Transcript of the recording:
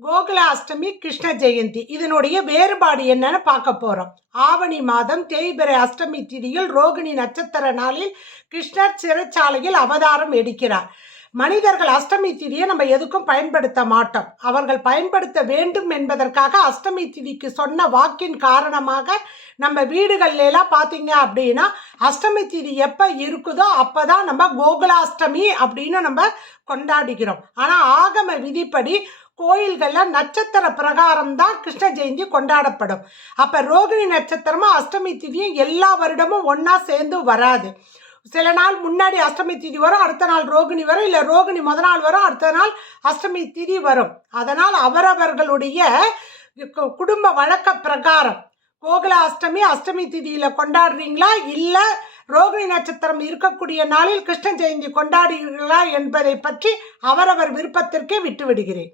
கோகுல அஷ்டமி, கிருஷ்ண ஜெயந்தி இதனுடைய வேறுபாடு என்னன்னு பார்க்க போறோம். ஆவணி மாதம் தேய்பிறை அஷ்டமி திதியில் ரோகிணி நட்சத்திர நாளில் கிருஷ்ணர் சிறைச்சாலையில் அவதாரம் எடுக்கிறார். மனிதர்கள் அஷ்டமி திதியை நம்ம எதுக்கும் பயன்படுத்த மாட்டோம். அவர்கள் பயன்படுத்த வேண்டும் என்பதற்காக அஷ்டமி திதிக்கு சொன்ன வாக்கின் காரணமாக நம்ம வீடுகள்ல எல்லாம் பார்த்தீங்க அப்படின்னா அஷ்டமி திதி எப்போ இருக்குதோ அப்போதான் நம்ம கோகுலாஷ்டமி அப்படின்னு நம்ம கொண்டாடுகிறோம். ஆனால் ஆகம விதிப்படி கோயில்களில் நட்சத்திர பிரகாரம் தான் கிருஷ்ண ஜெயந்தி கொண்டாடப்படும். அப்போ ரோகிணி நட்சத்திரமும் அஷ்டமி திதியும் எல்லா வருடமும் ஒன்றா சேர்ந்து வராது. சில நாள் முன்னாடி அஷ்டமி திதி வரும், அடுத்த நாள் ரோகிணி வரும், இல்லை ரோகிணி முதல் நாள் வரும், அடுத்த நாள் அஷ்டமி திதி வரும். அதனால் அவரவர்களுடைய குடும்ப வழக்க பிரகாரம் கோகுல அஷ்டமி அஷ்டமி திதியில் கொண்டாடுறீங்களா, இல்லை ரோகிணி நட்சத்திரம் இருக்கக்கூடிய நாளில் கிருஷ்ண ஜெயந்தி கொண்டாடுகிறீர்களா என்பதை பற்றி அவரவர் விருப்பத்திற்கே விட்டு விடுகிறேன்.